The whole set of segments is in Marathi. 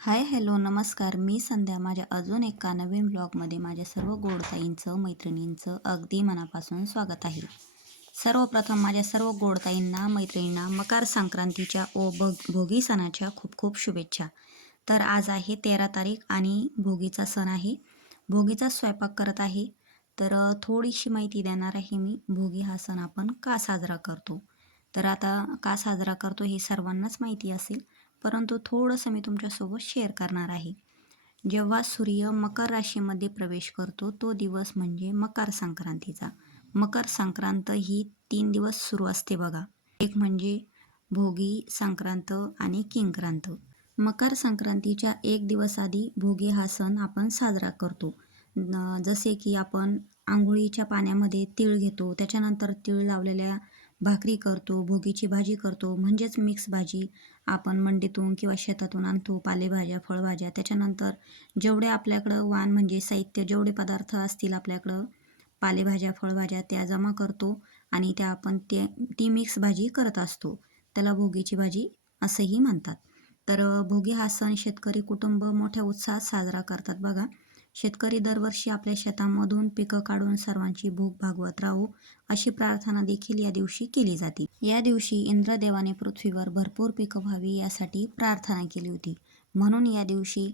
हाय हॅलो नमस्कार. मी संध्या. माझ्या अजून एका नवीन ब्लॉगमध्ये माझ्या सर्व गोडताईंचं मैत्रिणींचं अगदी मनापासून स्वागत आहे. सर्वप्रथम माझ्या सर्व गोडताईंना मैत्रिणींना मकर संक्रांतीच्या ओ भग भोगी सणाच्या खूप खूप शुभेच्छा. तर आज आहे तेरा तारीख आणि भोगीचा सण आहे. भोगीचा स्वयंपाक करत आहे. तर थोडीशी माहिती देणार आहे मी भोगी हा सण आपण का साजरा करतो? तर आता का साजरा करतो हे सर्वांनाच माहिती असेल. परंतु थोडंसं मी तुमच्यासोबत शेअर करणार आहे. जेव्हा सूर्य मकर राशीमध्ये प्रवेश करतो तो दिवस म्हणजे मकर संक्रांतीचा. मकर संक्रांत ही तीन दिवस सुरू असते बघा. एक म्हणजे भोगी संक्रांत आणि किंक्रांत. मकर संक्रांतीच्या एक दिवस आधी भोगी हा सण आपण साजरा करतो. जसे की आपण आंघोळीच्या पाण्यामध्ये तीळ घेतो त्याच्यानंतर तीळ लावलेल्या भाकरी करतो भोगीची भाजी करतो म्हणजेच मिक्स भाजी. आपण मंडीतून किंवा शेतातून आणतो पालेभाज्या फळभाज्या. त्याच्यानंतर जेवढे आपल्याकडं वाण म्हणजे साहित्य जेवढे पदार्थ असतील आपल्याकडं पालेभाज्या फळभाज्या त्या जमा करतो आणि त्या आपण ते ती मिक्स भाजी करत असतो. त्याला भोगीची भाजी असंही म्हणतात. तर भोगी हा सण शेतकरी कुटुंब मोठ्या उत्साहात साजरा करतात बघा. शेतकरी दरवर्षी आपल्या शेतामधून पिकं काढून सर्वांची भूक भागवत राहू अशी प्रार्थना देखील या दिवशी केली जाते. या दिवशी इंद्रदेवाने पृथ्वीवर भरपूर पिकं व्हावी यासाठी प्रार्थना केली होती. म्हणून या दिवशी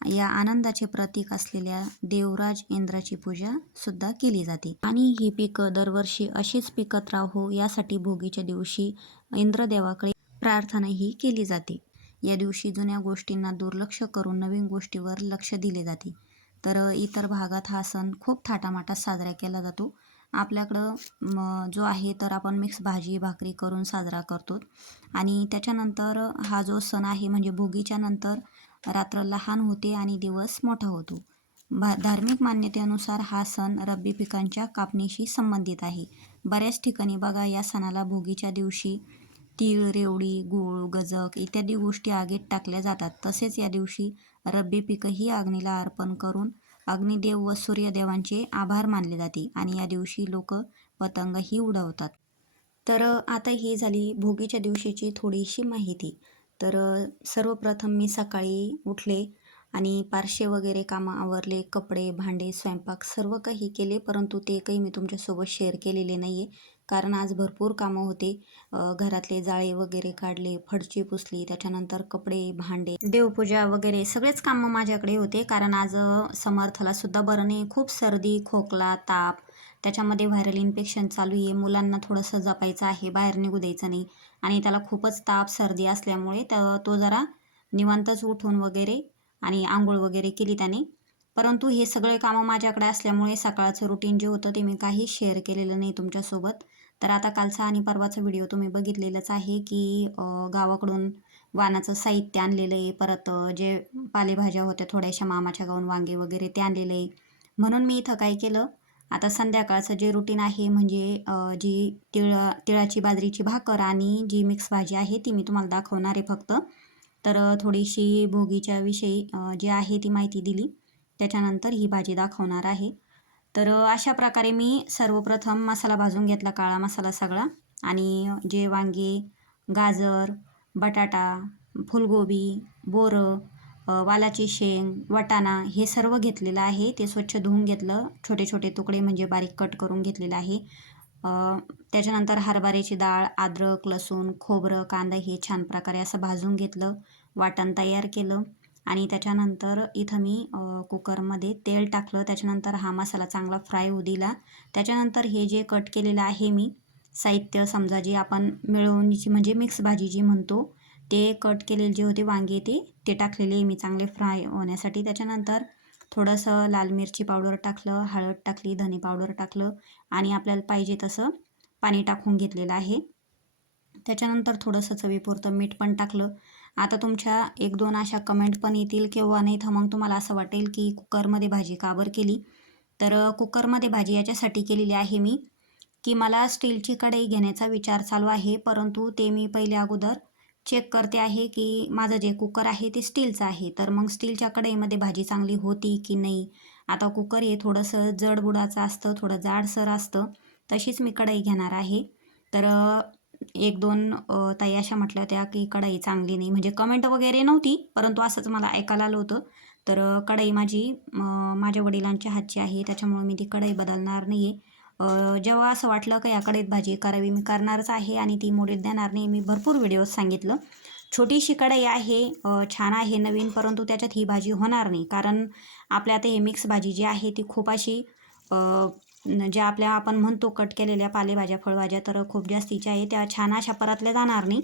या आनंदाचे प्रतीक असलेल्या देवराज इंद्राची पूजा सुद्धा केली जाते. आणि ही पिकं दरवर्षी अशीच पिकत राहो यासाठी भोगीच्या दिवशी इंद्रदेवाकडे प्रार्थनाही केली जाते. या दिवशी जुन्या गोष्टींना दुर्लक्ष करून नवीन गोष्टीवर लक्ष दिले जाते. तर इतर भागात हा सण खूप थाटामाटात साजरा केला जातो. आपल्याकडं जो आहे तर आपण मिक्स भाजी भाकरी करून साजरा करतो. आणि त्याच्यानंतर हा जो सण आहे म्हणजे भोगीच्या नंतर रात्र लहान होते आणि दिवस मोठा होतो. भा धार्मिक मान्यतेनुसार हा सण रब्बी पिकांच्या कापणीशी संबंधित आहे. बऱ्याच ठिकाणी बघा या सणाला भोगीच्या दिवशी तीळ रेवडी गूळ गजक इत्यादी गोष्टी आगीत टाकल्या जातात. तसेच या दिवशी रब्बी पिकंही अग्नीला अर्पण करून अग्निदेव व सूर्यदेवांचे आभार मानले जाते आणि या दिवशी लोक पतंगही उडवतात. तर आता ही झाली भोगीच्या दिवशीची थोडीशी माहिती. तर सर्वप्रथम मी सकाळी उठले आणि पारशे वगैरे कामं आवरले कपडे भांडे स्वयंपाक सर्व काही केले परंतु ते काही मी तुमच्यासोबत शेअर केलेले नाही आहे कारण आज भरपूर कामं होते. घरातले जाळे वगैरे काढले फडची पुसली त्याच्यानंतर कपडे भांडे देवपूजा वगैरे सगळेच कामं माझ्याकडे होते. कारण आज समर्थला सुद्धा बरं नाही. खूप सर्दी खोकला ताप. त्याच्यामध्ये व्हायरल इन्फेक्शन चालू आहे. मुलांना थोडंसं जपायचं आहे. बाहेर निघू द्यायचं नाही. आणि त्याला खूपच ताप सर्दी असल्यामुळे तर तो जरा निवांतच उठून वगैरे आणि आंघोळ वगैरे केली त्याने. परंतु हे सगळे कामं माझ्याकडे असल्यामुळे सकाळचं रुटीन जे होतं ते मी काही शेअर केलेलं नाही तुमच्यासोबत. तर आता कालचा आणि परवाचा व्हिडिओ तुम्ही बघितलेलाच आहे की गावाकडून वाणाचं साहित्य आणलेलं आहे. परत जे पालेभाज्या होत्या थोड्याशा मामाच्या गावून वांगे वगैरे ते आणलेलं आहे. म्हणून मी इथं काय केलं आता संध्याकाळचं जे रुटीन आहे म्हणजे जी तिळ तिळाची बाजरीची भाकर आणि जी मिक्स भाजी आहे ती मी तुम्हाला दाखवणार आहे फक्त. तर थोडीशी भोगीच्या विषयी जी आहे ती माहिती दिली. त्याच्यानंतर ही भाजी दाखवणार आहे. तर अशा प्रकारे मी सर्वप्रथम मसाला भाजून घेतला काळा मसाला सगळा आणि जे वांगे गाजर बटाटा फुलगोबी बोरं वालाची शेंग वटाणा हे सर्व घेतलेलं आहे. ते स्वच्छ धुवून घेतलं. छोटे छोटे तुकडे म्हणजे बारीक कट करून घेतलेलं आहे. त्याच्यानंतर हरभऱ्याची डाळ अद्रक लसूण खोबरं कांदा हे छान प्रकारे असं भाजून घेतलं. वाटण तयार केलं. आणि त्याच्यानंतर इथं मी कुकरमध्ये तेल टाकलं. त्याच्यानंतर हा मसाला चांगला फ्राय होऊ दिला. त्याच्यानंतर हे जे कट केलेलं आहे मी साहित्य समजा जे आपण मिळवणीची म्हणजे मिक्स भाजी जी म्हणतो ते कट केलेले जे होते वांगे ते ते टाकलेले मी चांगले फ्राय होण्यासाठी. त्याच्यानंतर थोडंसं लाल मिरची पावडर टाकलं हळद टाकली धने पावडर टाकलं आणि आपल्याला पाहिजे तसं पाणी टाकून घेतलेलं आहे. त्याच्यानंतर थोडंसं चवीपुरतं मीठ पण टाकलं. आता तुमच्या एक दोन अशा कमेंट पण येतील किंवा नाही तर मग तुम्हाला असं वाटेल की कुकरमध्ये भाजी काबर केली? तर कुकरमध्ये भाजी याच्यासाठी केलेली आहे मी की मला स्टीलची कढई घेण्याचा विचार चालू आहे परंतु ते मी पहिले अगोदर चेक करते आहे की माझं जे कुकर आहे ते स्टीलचं आहे. तर मग स्टीलच्या कढईमध्ये भाजी चांगली होती की नाही? आता कुकर हे थोडंसं जडबुडाचं असतं थोडं जाडसर असतं तशीच मी कढई घेणार आहे. तर एक दोन ताई अशा म्हटल्या होत्या की कढाई चांगली नाही. म्हणजे कमेंट वगैरे नव्हती परंतु असंच मला ऐकायला आलं होतं. तर कढाई कढई माझी माझ्या वडिलांच्या हातची आहे त्याच्यामुळे मी ती कढई बदलणार नाही आहे जेव्हा असं वाटलं का या कढईत भाजी करावी मी करणारच आहे आणि ती मोडीत देणार नाही मी भरपूर व्हिडिओज सांगितलं. छोटीशी कढई आहे छान आहे नवीन परंतु त्याच्यात ही भाजी होणार नाही. कारण आपल्या आता हे मिक्स भाजी जी आहे ती खूप अशी ज्या आपल्या आपण म्हणतो कट केलेल्या पालेभाज्या फळभाज्या तर खूप जास्तीच्या आहे. त्या छान अशा परतल्या जाणार नाही.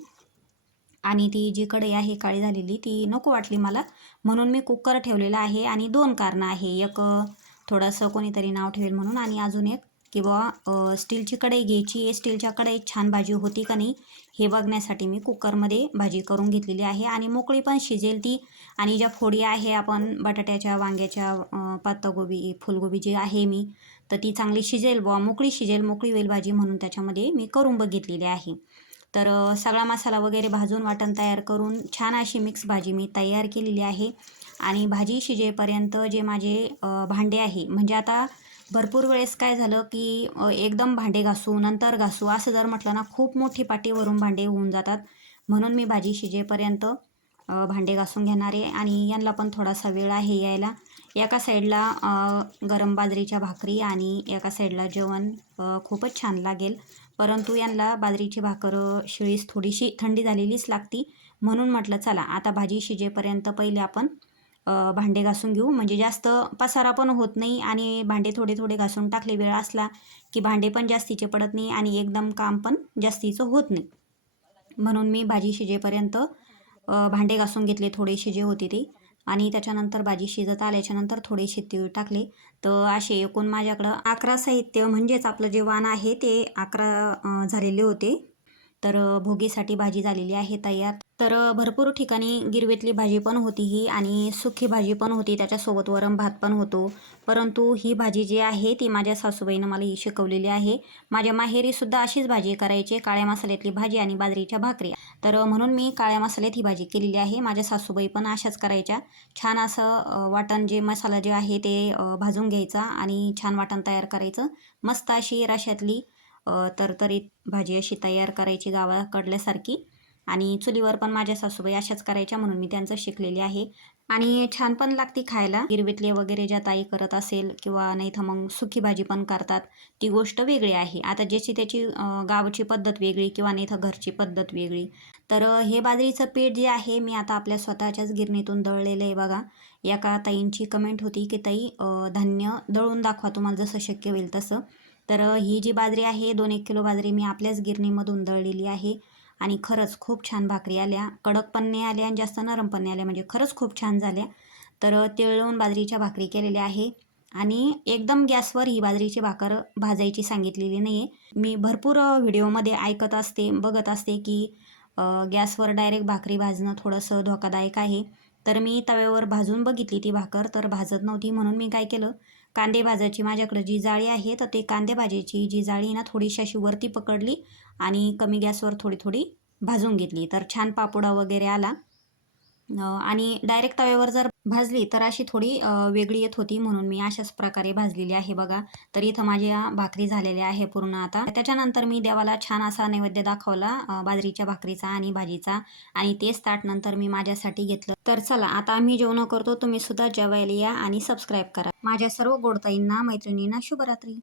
आणि ती जी कढई आहे काळी झालेली ती नको वाटली मला. म्हणून मी कुकर ठेवलेला आहे आणि दोन कारणं आहे. एक थोडंसं कोणीतरी नाव ठेवेल म्हणून आणि अजून एक की बुवा स्टीलची कढई घ्यायची आहे स्टीलच्या कढईत छान भाजी होती का नाही हे बघण्यासाठी मी कुकरमध्ये भाजी करून घेतलेली आहे. आणि मोकळी पण शिजेल ती. आणि ज्या फोडी आहे आपण बटाट्याच्या वांग्याच्या पत्तागोबी फुलगोबी जी आहे मी तर ती चांगली शिजेल बुवा मोकळी शिजेल मोकळी होईल भाजी म्हणून त्याच्यामध्ये मी करून बघितलेली आहे. तर सगळा मसाला वगैरे भाजून वाटण तयार करून छान अशी मिक्स भाजी मी तयार केलेली आहे. आणि भाजी शिजेपर्यंत जे माझे भांडे आहे म्हणजे आता भरपूर वेळेस काय झालं की एकदम भांडे घासू नंतर घासू असं जर म्हटलं ना खूप मोठी पाटीवरून भांडे होऊन जातात. म्हणून मी भाजी शिजेपर्यंत भांडे घासून घेणार आहे. आणि यांना पण थोडासा वेळ आहे यायला. एका साईडला गरम बाजरीच्या भाकरी आणि एका साईडला जेवण खूपच छान लागेल. परंतु यांना बाजरीची भाकर शिळीस थोडीशी थंडी झालेलीच लागती. म्हणून म्हटलं चला आता भाजी शिजेपर्यंत पहिले आपण भांडे घासून घेऊ. म्हणजे जास्त पसारा पण होत नाही आणि भांडे थोडे थोडे घासून टाकले वेळ असला की भांडे पण जास्तीचे पडत नाही आणि एकदम काम पण जास्तीचं होत नाही. म्हणून मी भाजी शिजेपर्यंत भांडे घासून घेतले थोडेसे जे होते ते. आणि त्याच्यानंतर भाजी शिजत आल्याच्यानंतर थोडेसे तीळ टाकले. तर असे एकूण माझ्याकडं अकरा साहित्य म्हणजेच आपलं जे वाण आहे ते अकरा झालेले होते. तर भोगीसाठी भाजी झालेली आहे तयार. तर भरपूर ठिकाणी गिरवेतली भाजी पण होती ही आणि सुखी भाजी पण होती त्याच्यासोबत वरण भात पण होतो. परंतु ही भाजी जी आहे ती माझ्या सासूबाईनं मला ही शिकवलेली आहे. माझ्या माहेरीसुद्धा अशीच भाजी करायची काळ्या मसाल्यातली भाजी आणि बाजरीच्या भाकरी. तर म्हणून मी काळ्या मसाल्यात ही भाजी केलेली आहे. माझ्या सासूबाई पण अशाच करायच्या. छान असं वाटण जे मसाला जे आहे ते भाजून घ्यायचा आणि छान वाटण तयार करायचं. मस्त अशी रश्यातली तरतरीत भाजी अशी तयार करायची गावाकडल्यासारखी. आणि चुलीवर पण माझ्या सासूबाई अशाच करायच्या म्हणून मी त्यांचं शिकलेली आहे. आणि छान पण लागते खायला. गिरवीतले वगैरे ज्या ताई करत असेल किंवा नाही तर मग सुकी भाजी पण करतात ती गोष्ट वेगळी आहे. आता ज्याची त्याची गावची पद्धत वेगळी किंवा नाही तर घरची पद्धत वेगळी. तर हे बाजरीचं पीठ जे आहे मी आता आपल्या स्वतःच्याच गिरणीतून दळलेलं आहे बघा. एका ताईंची कमेंट होती की ताई धान्य दळून दाखवा तुम्हाला जसं शक्य होईल तसं. तर ही जी बाजरी आहे दोन एक किलो बाजरी मी आपल्याच गिरणीमधून दळलेली आहे. आणि खरंच खूप छान भाकरी आल्या. कडक पण नाही आल्या आणि जास्त नरम पण नाही आल्या. म्हणजे खरंच खूप छान झाल्या. तर तिळवून बाजरीच्या भाकरी केलेल्या आहे. आणि एकदम गॅसवर ही बाजरीची भाकर भाजायची सांगितलेली नाही आहे मी भरपूर व्हिडिओमध्ये ऐकत असते बघत असते की गॅसवर डायरेक्ट भाकरी भाजणं थोडंसं धोकादायक आहे. तर मी तव्यावर भाजून बघितली ती भाकर तर भाजत नव्हती म्हणून मी काय केलं कांदे भाजायची माझ्याकडे जी जाळी आहे तर ते कांदे भाजायची जी जाळी ना थोडीशी अशी वरती पकडली आणि कमी गॅसवर थोडी थोडी भाजून घेतली. तर छान पापुडा वगैरे आला. आणि डायरेक्ट तव्यावर जर भाजली तर अशी थोडी वेगळी येत होती म्हणून मी अशाच प्रकारे भाजलेली आहे बघा. तर इथं माझ्या भाकरी झालेल्या आहे पूर्ण आता. त्याच्यानंतर मी देवाला छान असा नैवेद्य दाखवला बाजरीच्या भाकरीचा आणि भाजीचा. आणि तेच ताट नंतर मी माझ्यासाठी घेतलं. तर चला आता आम्ही जेवण करतो. तुम्ही सुद्धा जेवायला या आणि सबस्क्राईब करा. माझ्या सर्व गोडताईंना मैत्रिणींना शुभरात्री.